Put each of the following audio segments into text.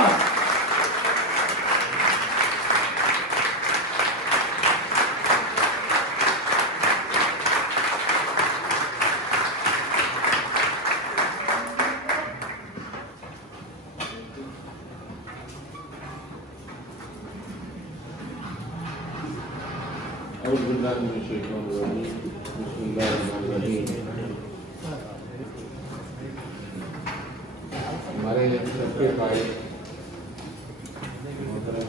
اعوذ باللہ من الشیطان الرجیم بسم اللہ الرحمن الرحیم. ہمارے سب کے قائد محترم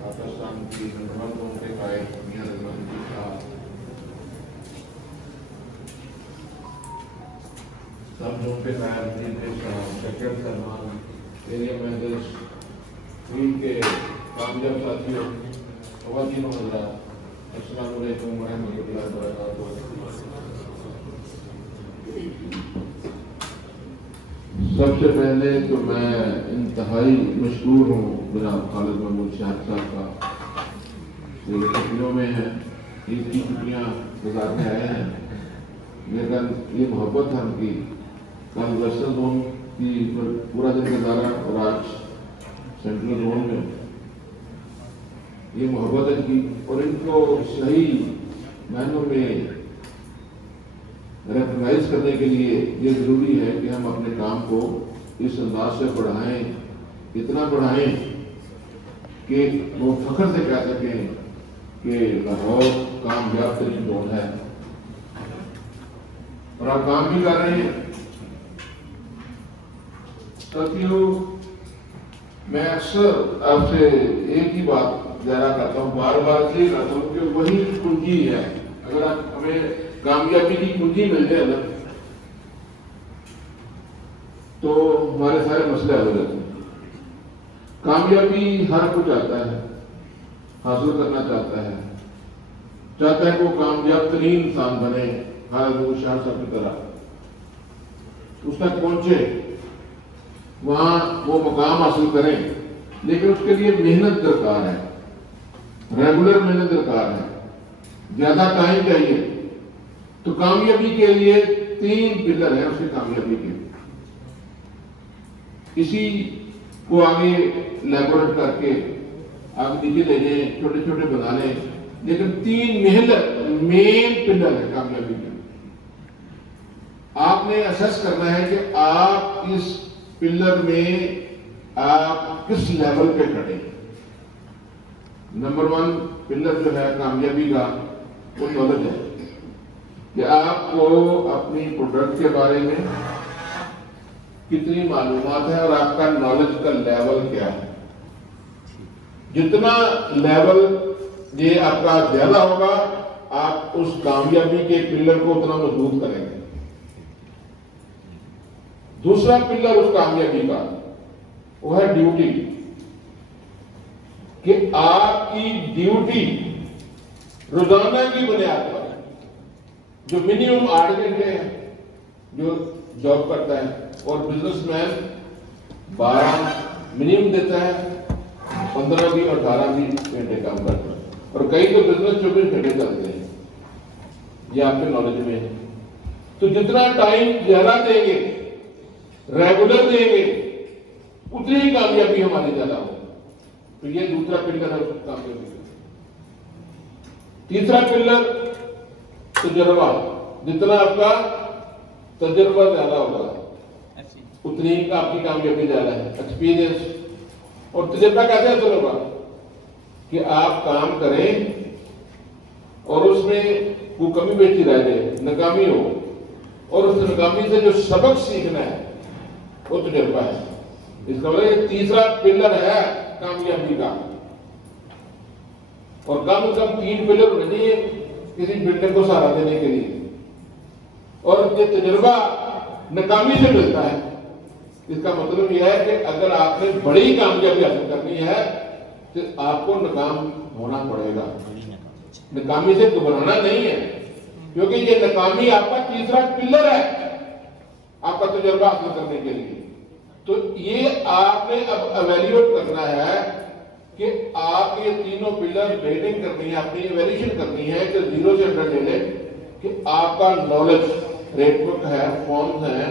پاکستان کی مردوں کے قائد میاں رضوان جی صاحب، سب جو کے قائد شکر سلمان، ایریا مینیجرز، ان کے کامیاب ساتھیوں، خواتین و حضرات، السلام علیکم ورحمۃ اللہ وبرکاتہ. سب سے پہلے تو میں انتہائی مشکور ہوں جناب خالد محمود شاہد صاحب کا، جو چھٹیوں میں ہیں، عید کی چھٹیاں گزارنے آئے ہیں، لیکن یہ محبت ہم کی کل ویسٹرن زون کی پورا دن گزارا اور آج سینٹرل زون میں یہ محبت ہے کی، اور ان کو صحیح معنوں میں ریکگنائز کرنے کے لیے یہ ضروری ہے کہ ہم اپنے کام کو اس انداز سے بڑھائیں، اتنا بڑھائیں کہ وہ فخر سے کہہ سکیں کہ لاہور کامیاب ترین زون ہے، اور آپ کام بھی کر رہے ہیں. ساتھیوں، میں اکثر آپ سے ایک ہی بات ظاہر کرتا ہوں، بار بار یہ کرتا ہوں کہ وہی کنجی ہے. اگر ہمیں کامیابی کی کنجی مل جائے نا تو ہمارے سارے مسئلے حل ہو جاتے ہیں. کامیابی ہر کوئی چاہتا ہے، حاصل کرنا چاہتا ہے کہ وہ کامیاب ترین انسان بنے، حضرت شاہ صاحب کی طرح اس تک پہنچے، وہاں وہ مقام حاصل کریں. لیکن اس کے لیے محنت درکار ہے، ریگولر محنت درکار ہے، زیادہ ٹائم چاہیے. تو کامیابی کے لیے 3 پلر ہیں اس کی کامیابی کے. اسی کو آگے لیبوریٹ کر کے آگے نیچے لے جائیں، چھوٹے چھوٹے بنا لیں، لیکن 3 مین پلر ہے کامیابی کے. آپ نے اسیس کرنا ہے کہ آپ اس پلر میں آپ کس لیول پہ کھڑے. نمبر 1 پلر جو ہے کامیابی کا وہ نالج ہے، کہ آپ کو اپنی پروڈکٹ کے بارے میں کتنی معلومات ہے اور آپ کا نالج کا لیول کیا ہے. جتنا لیول یہ آپ کا زیادہ ہوگا، آپ اس کامیابی کے پلر کو اتنا مضبوط کریں گے. دوسرا پلر اس کامیابی کا وہ ہے ڈیوٹی، کہ آپ کی ڈیوٹی روزانہ کی بنیاد پر، جو منیمم 8 گھنٹے ہیں جو جاب کرتا ہے، اور بزنس مین 12 منیمم دیتا ہے، 15 بھی اور 18 بھی گھنٹے کام کرتا ہے، اور کئی تو بزنس 24 گھنٹے چلتے ہیں. یہ آپ کے نالج میں ہے. تو جتنا ٹائم زیادہ دیں گے، ریگولر دیں گے، اتنی ہی کامیابی ہماری زیادہ ہو. تو یہ دوسرا پلر ہے کامیابی کا. تیسرا پلر تجربہ. جتنا آپ کا تجربہ زیادہ ہوگا اتنی ہی آپ کی کامیابی زیادہ ہے. ایکسپیرئنس. اور تجربہ کیسے حاصل ہوگا؟ کہ آپ کام کریں اور اس میں وہ کمی بیشی رہ جائے، ناکامی ہو، اور اس ناکامی سے جو سبق سیکھنا ہے وہ تجربہ ہے. اس کا مطلب یہ تیسرا پلر ہے کامیابی کا. اور کم از کم 3 پلر ہونے چاہیے کسی بلڈنگ کو سہارا دینے کے لیے. اور یہ تجربہ ناکامی سے ملتا ہے. اس کا مطلب یہ ہے کہ اگر آپ نے بڑی کامیابی حاصل کرنی ہے تو آپ کو ناکام ہونا پڑے گا. ناکامی سے گھبرانا نہیں ہے، کیونکہ یہ ناکامی آپ کا تیسرا پلر ہے آپ کا تجربہ حاصل کرنے کے لیے. تو یہ آپ نے اب ایویلیویٹ کرنا ہے کہ آپ یہ تینوں پلر ریٹنگ کرنی ہے، اپنی ایویلیویشن کرنی ہے کہ 0 سے 100 لے لیں کہ آپ کا نالج ریٹ بک ہے، فارمز ہیں،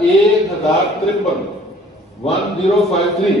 1053 1053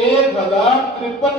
1053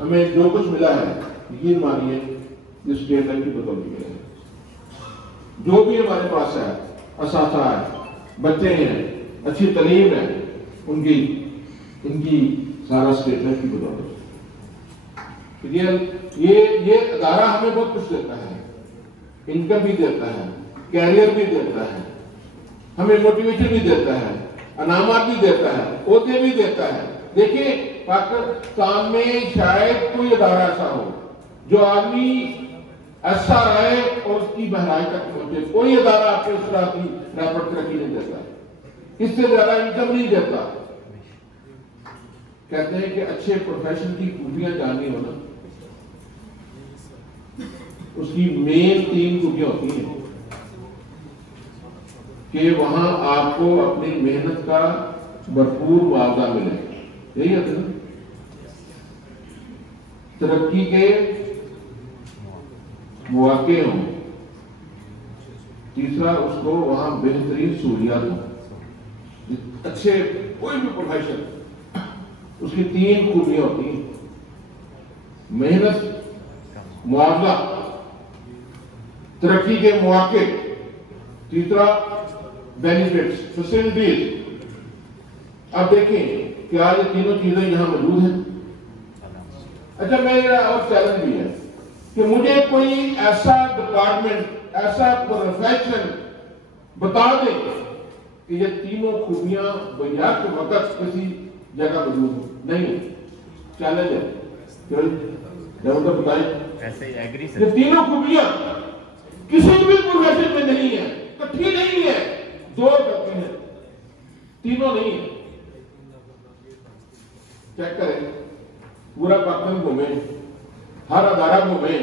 ہمیں جو کچھ ملا ہے یقین مانیے یہ اسٹیٹ بینک کی بدولت ملا ہے. جو بھی ہمارے پاس ہے، اساتذہ ہے، بچے ہیں، اچھی تعلیم ہے، ان کی سارا اسٹیٹ بینک کی بدولت. یہ ادارہ ہمیں بہت کچھ دیتا ہے، انکم بھی دیتا ہے، کیریئر بھی دیتا ہے، ہمیں موٹیویشن بھی دیتا ہے، انعامات بھی دیتا ہے، عہدے بھی دیتا ہے. دیکھیں پاکستان میں شاید کوئی ادارہ ایسا ہو جو آدمی ایسا رہے اور اس کی بہرائی تک پہنچے. کوئی ادارہ آپ کو اس طرح کی ریپٹ ترقی نہیں دیتا، اس سے زیادہ انکم نہیں دیتا. کہتے ہیں کہ اچھے پروفیشن کی خوبیاں جاننی ہونا، اس کی مین 3 خوبیاں ہوتی ہیں کہ وہاں آپ کو اپنی محنت کا بھرپور معاوضہ ملے. یہی ہے نا، ترقی کے مواقع ہوں. تیسرا، اس کو وہاں بہترین سہولیات ہوں. اچھے کوئی بھی پروفیشن، اس کی 3 خوبیاں ہوتی ہیں: محنت، معاوضہ، ترقی کے مواقع. تیسرا بینیفٹس، فیسلٹیز. اب دیکھیں کیا یہ تینوں چیزیں یہاں موجود ہیں؟ اچھا، میرا اور چیلنج بھی ہے کہ مجھے کوئی ایسا ڈپارٹمنٹ، ایسا پروفیشن بتا دیں کہ یہ تینوں خوبیاں بیک وقت کسی جگہ موجود ہوں. نہیں، چیلنج ہے. جب بتائیں یہ تینوں خوبیاں کسی بھی پروفیشن میں نہیں ہے، کٹھی نہیں ہے. 2 کرتے ہیں، تینوں نہیں ہے. چیک کریں، پورا پاکستان گھومیں، ہر ادارہ گھومیں،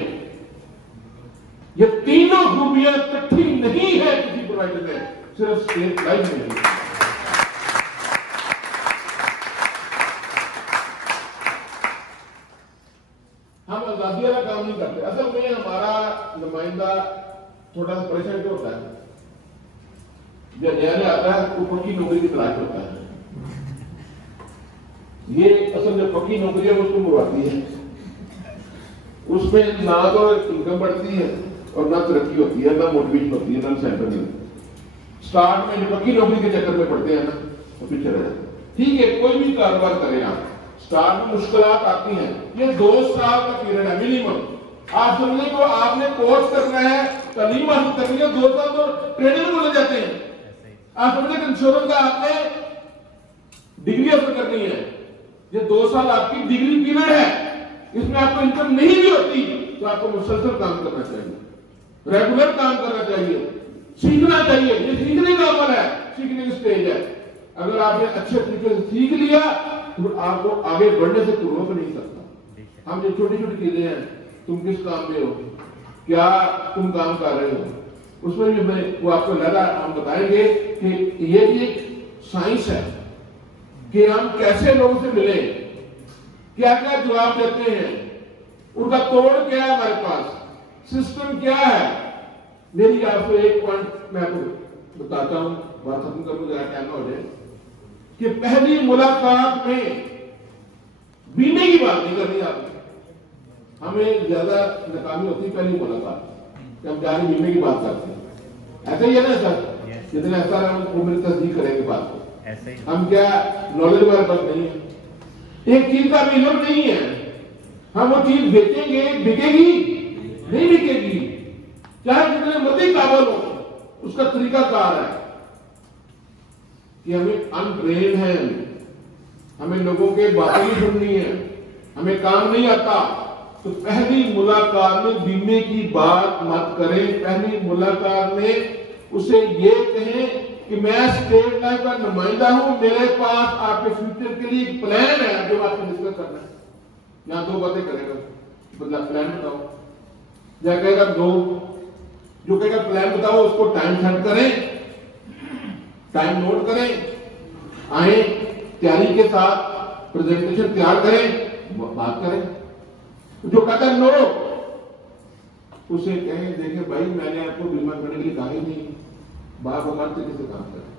یہ تینوں خوبیاں کٹھی نہیں ہے کسی پروفیشن میں، صرف اسٹیٹ لائف میں نہیں. ہم آزادی والا کام نہیں کرتے. اصل میں ہمارا نمائندہ تھوڑا سا پریشان کیوں ہوتا ہے؟ جب نیا آتا ہے تو پکی نوکری کی تلاش ہوتا ہے. یہ اصل جو پکی نوکری ہے وہ اس کو مرواتی ہے. اس میں نہ تو انکم بڑھتی ہے اور نہ ترقی ہوتی ہے، نہ موٹیویشن ہوتی ہے، نہ انسینٹو نہیں. اسٹارٹ میں جو پکی نوکری کے چکر میں پڑتے ہیں نا وہ پیچھے رہ جاتے ہیں. ٹھیک ہے، کوئی بھی کاروبار کریں آپ، اسٹارٹ میں مشکلات آتی ہیں. یہ 2 سال کا پیریڈ ہے منیمم. آپ سمجھیں کو آپ نے کورس کرنا ہے، تعلیم حاصل کرنی ہے، 2 سال تو ٹریننگ میں لگ جاتے ہیں. آپ سمجھیں کہ انشورنس کا آپ نے ڈگری حاصل کرنی ہے، یہ 2 سال آپ کی ڈگری پیریڈ ہے. اس میں آپ کو انکم نہیں بھی ہوتی تو آپ کو مسلسل کام کرنا چاہیے، ریگولر کام کرنا چاہیے، سیکھنا چاہیے. یہ سیکھنے کا عمل ہے، سیکھنے کی سٹیج ہے. اگر آپ نے اچھے طریقے سے سیکھ لیا تو آپ کو آگے بڑھنے سے کوئی روک نہیں سکتا. ہم جو چھوٹی چھوٹی چیزیں ہیں، تم کس کام میں ہو، کیا تم کام کر رہے ہو، اس میں بھی وہ آپ کو لگا ہم بتائیں گے کہ یہ بھی ایک سائنس ہے کہ ہم کیسے لوگوں سے ملیں، کیا کیا جواب دیتے ہیں، ان کا توڑ کیا ہے، ہمارے پاس سسٹم کیا ہے. میری آپ کو ایک پوائنٹ میں آپ کو بتاتا ہوں، بات ختم کروں ذرا ٹائم ہو جائے، کہ پہلی ملاقات میں بیمے کی بات نہیں کرنی. آپ نے ہمیں زیادہ ناکامی ہوتی ہے پہلی ملاقات کہ ہم جا رہے بیمے کی بات کرتے ہیں. ایسا ہی ہے نا سر، جتنا ایسا ہے وہ میری تصدیق کریں گے بات کو. ہم کیا نالج ہمارے پاس نہیں ہے، ایک چیز کا بھی علم نہیں ہے. ہم وہ چیز بیچیں گے، بکے گی نہیں بکے گی، چاہے جتنے مرضی قابل ہو. اس کا طریقہ کار ہے کہ ہمیں انٹرینڈ ہیں، ہمیں لوگوں کے باتیں بھی سننی ہے، ہمیں کام نہیں آتا. تو پہلی ملاقات میں بیمے کی بات مت کریں. پہلی ملاقات میں اسے یہ کہیں کہ میں اسٹیٹ لائف کا نمائندہ ہوں، میرے پاس آپ کے فیوچر کے لیے ایک پلان ہے جو آپ کو ڈسکس کرنا ہے. یہاں 2 باتیں کرے گا، مطلب پلان بتاؤ، یا کہے گا جو کہے گا پلان بتاؤ، اس کو ٹائم سیٹ کریں، ٹائم نوٹ کریں، آئیں تیاری کے ساتھ پریزنٹیشن تیار کریں، بات کریں. جو کہتا ہے نو، اسے کہیں دیکھیں بھائی میں نے آپ کو بیمار کرنے کے لیے کہا ہی نہیں، بار بار طریقے سے کام کریں.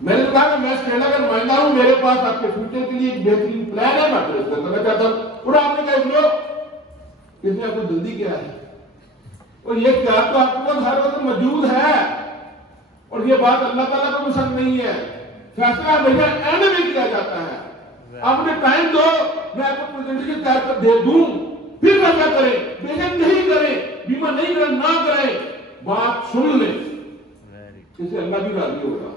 میں نے کہا کہ میں اسٹینڈا کا نمائندہ ہوں, میرے پاس آپ کے فیوچر کے لیے ایک بہترین پلان ہے, میں آپ کو کرنا چاہتا ہوں. اور آپ نے کہا لو اس میں آپ کو جلدی کیا ہے, اور یہ کیا تو آپ کے پاس ہر وقت موجود ہے, اور یہ بات اللہ تعالیٰ کو پسند نہیں ہے. فیصلہ ہمیشہ اینڈ میں کیا جاتا ہے. آپ نے ٹائم دو, میں آپ کو پریزنٹیشن تیار کر دے دوں, پھر فیصلہ کریں. بے شک نہیں کریں, بیمہ نہیں کریں, نہ کریں, بات سن لیں, اس سے اللہ بھی راضی ہوگا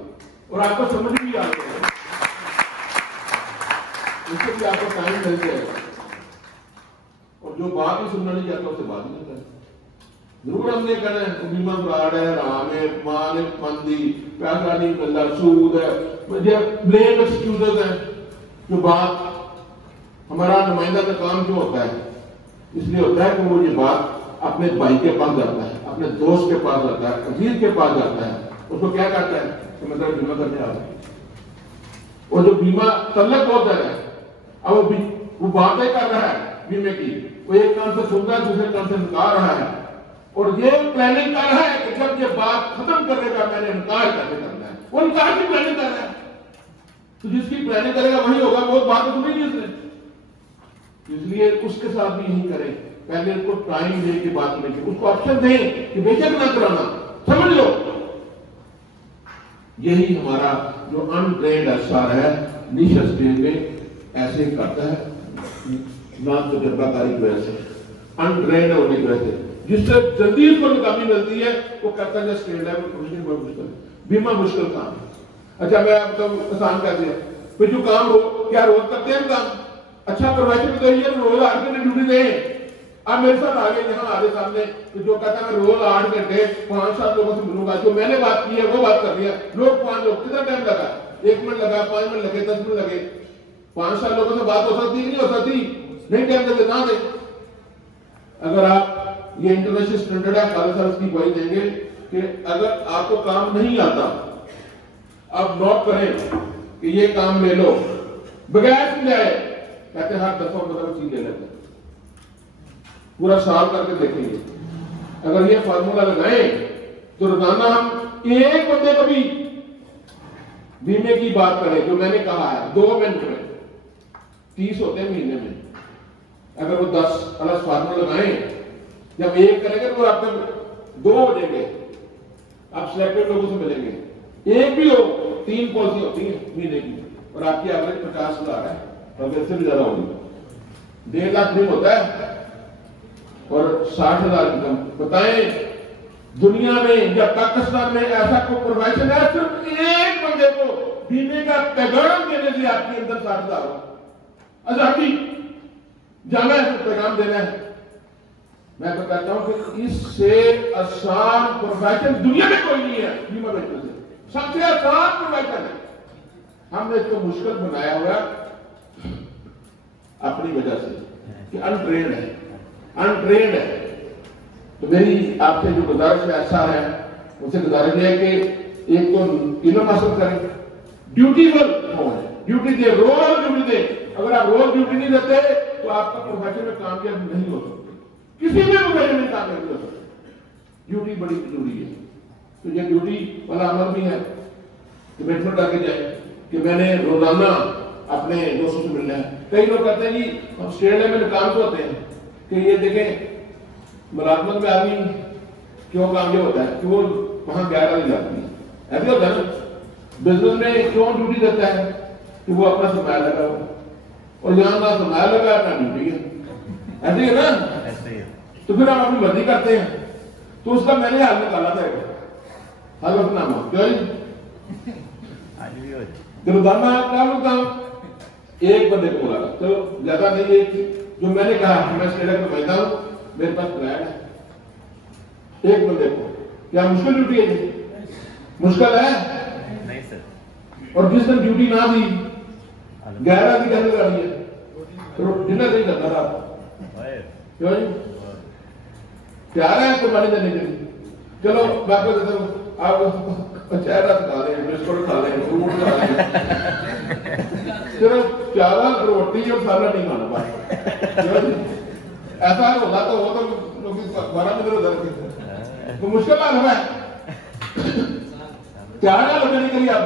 اور آپ کو سمجھ بھی آ جائے گا, اس سے بھی آپ کو ٹائم مل جائے گا. اور جو بات ہی سننا نہیں چاہتا اسے بات نہیں کریں. ضرور ہم نے کہنا ہے بیمہ فراڈ ہے, حرام ہے, مال مندی, پیسہ نہیں ملتا, سود ہے, بلیم ایکسکیوزز ہیں. جو بات ہمارا نمائندہ کا کام کیوں ہوتا ہے, اس لیے ہوتا ہے کہ وہ یہ بات اپنے بھائی کے پاس جاتا ہے, اپنے دوست کے پاس جاتا ہے, عزیز کے پاس جاتا ہے, اس کو کیا کہتا ہے کہ میں بیمہ کرنے آ رہا ہوں. اور جو بیمہ تعلق ہوتا ہے, اب وہ باتیں کر رہا ہے بیمے کی, وہ ایک کان سے سن رہا ہے, دوسرے کان سے نکال رہا ہے, اور یہ پلاننگ کر رہا ہے کہ جب یہ بات ختم کرنے کا میں نے انکار کرنا ہے, وہ انکار کی پلاننگ کر رہا ہے. تو جس کی پلاننگ کرے گا وہی ہوگا, وہ بات سنی نہیں اس نے. اس لیے اس کے ساتھ بھی یہی کریں, پہلے اس کو ٹائم دے کے بات نہیں کی, اس کو آپشن دیں کہ بے شک نہ کرانا, سمجھ لو. یہی ہمارا جو انٹرینڈ افسر ہے نیشنل اسٹیج میں ایسے ہی کرتا ہے, نہ تجربہ کاری کی وجہ سے, انٹرینڈ ہونے کی وجہ سے. جس سے جلدی اس کو ناکامی ملتی ہے وہ کرتا ہے اسٹینڈ ہے, وہ بہت مشکل ہے. بیمہ مشکل کام ہے. اچھا میں آپ کو آسان کر دیا, پھر جو کام کیا روز کرتے ہیں کام, اچھا پروفیشن بتائیے روز 8 گھنٹے ڈیوٹی دیں. آپ میرے ساتھ آگے یہاں آگے سامنے جو کہتا ہے میں روز 8 گھنٹے 5-7 لوگوں سے ملوں گا, جو میں نے بات کی ہے وہ بات کر دیا. لوگ 5 لوگ کتنا ٹائم لگا, 1 منٹ لگا, 5 منٹ لگے, 10 منٹ لگے. 5-7 لوگوں سے بات ہو سکتی نہیں ہو سکتی, نہیں ٹائم دیتے نہ دیں. اگر آپ یہ انٹرنیشنل اسٹینڈرڈ ہے, خالد صاحب اس کی گواہی دیں گے کہ اگر آپ کو کام نہیں آتا آپ نوٹ کریں کہ یہ کام لے لو بغیر سمجھائے, کہتے ہیں ہر دفعہ مطلب چیز لے لیتے ہیں. پورا سال کر کے دیکھیں گے, اگر یہ فارمولا لگائیں تو روزانہ ہم ایک بندے کو بھی بیمے کی بات کریں جو میں نے کہا ہے 2 منٹ میں 30 ہوتے ہیں مہینے میں. اگر وہ 10 الگ فارمولا لگائیں, جب ایک کریں گے تو آپ کے 2 ہو جائیں گے, آپ سلیکٹڈ لوگوں سے ملیں گے. ایک بھی ہو 3 پالیسی ہوتی ہیں مہینے کی, اور آپ کی ایوریج 50,000 ہے, اور اس سے بھی زیادہ ہوگی. 1.5 لاکھ نہیں ہوتا ہے اور 60,000 کی کم. بتائیں دنیا میں یا پاکستان میں ایسا کوئی پروفیشن ہے صرف ایک بندے کو بیمے کا پیغام دینے سے آپ کے اندر 60,000 ہو. آزادی جانا ہے تو پیغام دینا ہے. میں تو کہتا ہوں کہ اس سے آسان پروفیشن دنیا میں کوئی نہیں ہے. بیمہ بیچنے سے سب سے آسان پروفیشن ہے. ہم نے اس کو مشکل بنایا ہوا اپنی وجہ سے کہ انٹرینڈ ہے, انٹرینڈ ہے. تو میری آپ سے جو گزارش ہے ایسا ہے, ان سے گزارش ہے کہ ایک تو علم حاصل کریں, ڈیوٹیبل ہو, ڈیوٹی دے, روز ڈیوٹی دے. اگر آپ روز ڈیوٹی نہیں دیتے تو آپ کا پروفیشن میں کامیاب نہیں ہو سکتے, کسی بھی پروفیشن میں کامیاب نہیں ہو سکتے. ڈیوٹی بڑی ضروری ہے. تو یہ ڈیوٹی والا عمل بھی ہے, کمٹمنٹ آگے جائے کہ میں نے روزانہ اپنے دوستوں سے ملنا ہے. کئی لوگ کہتے ہیں جی ہم اسٹیٹ لیول میں کام ہوتے ہیں کہ یہ دیکھیں ملازمت میں آدمی کیوں کامیاب ہوتا ہے کہ وہ وہاں 11 بجے جاتی ہے. ایسے ہوتا ہے نا, بزنس میں کیوں ڈیوٹی دیتا ہے کہ وہ اپنا سرمایہ لگا ہوا, اور یہاں نہ سرمایہ لگا نہ ڈیوٹی ہے. ایسے ہی ہے نا. تو پھر ہم اپنی مرضی کرتے ہیں. تو اس کا میں نے حل نکالا تھا, حلف نامہ کیوں روزانہ کام کام ایک بندے کو بولا. تو زیادہ نہیں, ایک جو میں نے کہا میں اسٹیٹ کا نمائندہ ہوں, میرے پاس پلان ہے, ایک بندے کو. کیا مشکل ڈیوٹی ہے؟ مشکل ہے نہیں سر. اور جس دن ڈیوٹی نہ دی 11 کی کیسے کرنی ہے, ڈنر نہیں کرتا تھا. کیوں جی پیار ہے قربانی دینے کے لیے. چلو میں آپ کو دیتا ہوں, آپ چہرہ کھا لیں, بسکٹ کھا لیں, فروٹ کھا لیں, صرف چاول روٹی اور سالن نہیں کھانا بس. ایسا ہوگا تو وہ تو 12 منٹ ادھر تو مشکل نہ ہے. کیا لگنے کے لیے آپ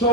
100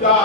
4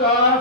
4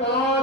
5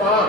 5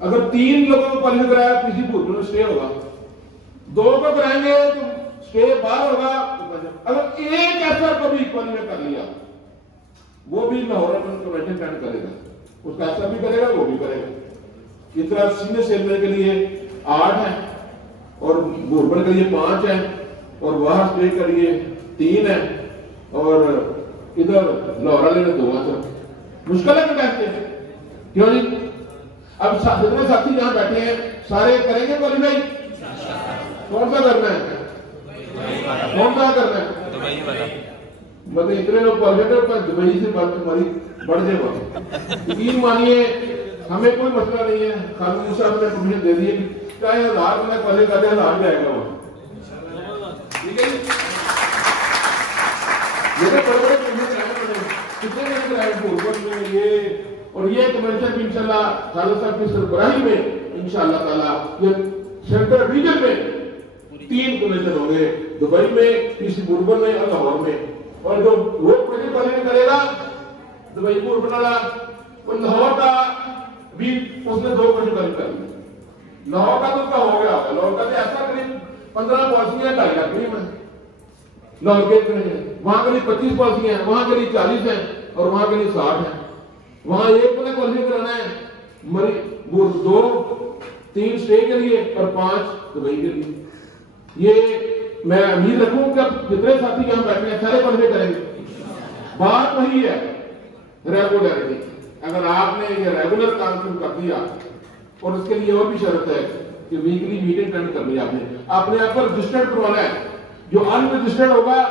اگر 3 لوگوں کو کوالیفائی کرایا پی سی بھورپور میں اسٹے ہوگا, 2 کو کرائیں گے تو اسٹے باہر ہوگا. اگر ایک ایسا کو بھی کوالیفائی کر لیا وہ بھی لاہور کنونشن اٹینڈ کرے گا, اس کا ایسا بھی کرے گا وہ بھی کرے گا. اس طرح سینئر سیلمین کے لیے 8 ہیں اور بھورپور کے لیے 5 ہیں اور وہاں اسٹے کے لیے 3 ہیں اور ادھر لاہور والے نے 2 ہیں. مشکل ہے کہ کہتے ہیں کیوں جی؟ اب جتنے ساتھی یہاں بیٹھے ہیں سارے کریں گے کوالیفائی؟ کون سا کرنا ہے؟ کون سا کرنا ہے؟ مطلب اتنے لوگ کوالیفائی پر دبئی سے بات ہماری بڑھ جائے گا. یقین مانیے ہمیں کوئی مسئلہ نہیں ہے. قانون صاحب نے پرمیشن دے دی چاہے 1000 میں کوالیفائی کر دے 1000 جائے گا وہ. ٹھیک ہے جی. میرے بڑے بڑے کتنے میں کرائے بھورپور میں یہ اور یہ کنونشن بھی انشاءاللہ خالد صاحب کی سربراہی میں انشاءاللہ تعالی یہ سینٹرل ریجن میں 3 کنونشن ہوں گے, دبئی میں, پی سی بھورپور میں اور لاہور میں. اور جو وہ پروجیکٹ والے کرے گا دبئی بھورپور والا وہ لاہور کا بھی اس نے 2 پروجیکٹ کر لیا. لاہور کا تو اس کا ہو گیا ہوگا. لاہور کا تو ایسا قریب 15 پالیسیاں 2.5 لاکھ میں لاہور کے وہاں کے لیے 25 پالیسیاں ہیں, وہاں کے لیے 40 ہیں اور وہاں کے لیے 60 ہیں. وہاں ایک کو کوالیفائی کرانا ہے 2 3 اسٹے کے لیے اور 5 دبئی کے لیے. یہ میں امید رکھوں کہ اب جتنے ساتھی یہاں بیٹھے ہیں سارے کوالیفائی کریں گے. بات وہی ہے ریگولرٹی. اگر آپ نے یہ ریگولر کام شروع کر دیا اور اس کے لیے اور بھی شرط ہے کہ ویکلی میٹنگ اٹینڈ کرنی ہے, آپ نے آپ کو رجسٹرڈ کروانا ہے. جو ان رجسٹرڈ ہوگا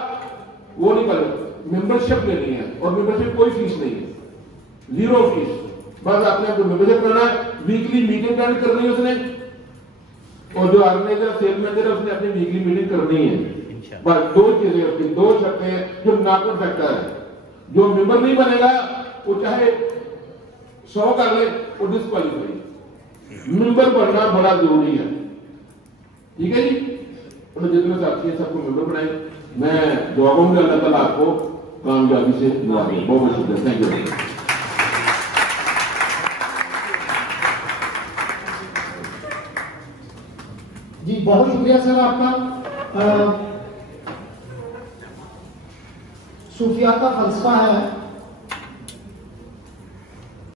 وہ نہیں کرے. ممبرشپ لینی ہے اور ممبرشپ کوئی فیس نہیں ہے, 0 فیس. بس آپ نے ممبرشپ کرنا ہے, ویکلی میٹنگ اٹینڈ کرنی ہے اس نے, اور جو آرگنائزر سیل مینیجر ہے اس نے اپنی ویکلی میٹنگ کرنی ہے. بس 2 چیزیں ہوتی ہیں, 2 شرطیں ہیں جو ناقص فیکٹر ہے. جو ممبر نہیں بنے گا وہ چاہے 100 کر لے وہ ڈسکوالیفائی. ممبر بننا بڑا ضروری ہے. ٹھیک ہے جی. جتنے ساتھی ہیں سب کو ممبر بنائیں. میں دعا کروں گا اللہ تعالیٰ آپ کو کامیابی سے نوازے. بہت بہت شکریہ. Thank you. جی بہت شکریہ سر آپ کا. صوفیات کا فلسفہ ہے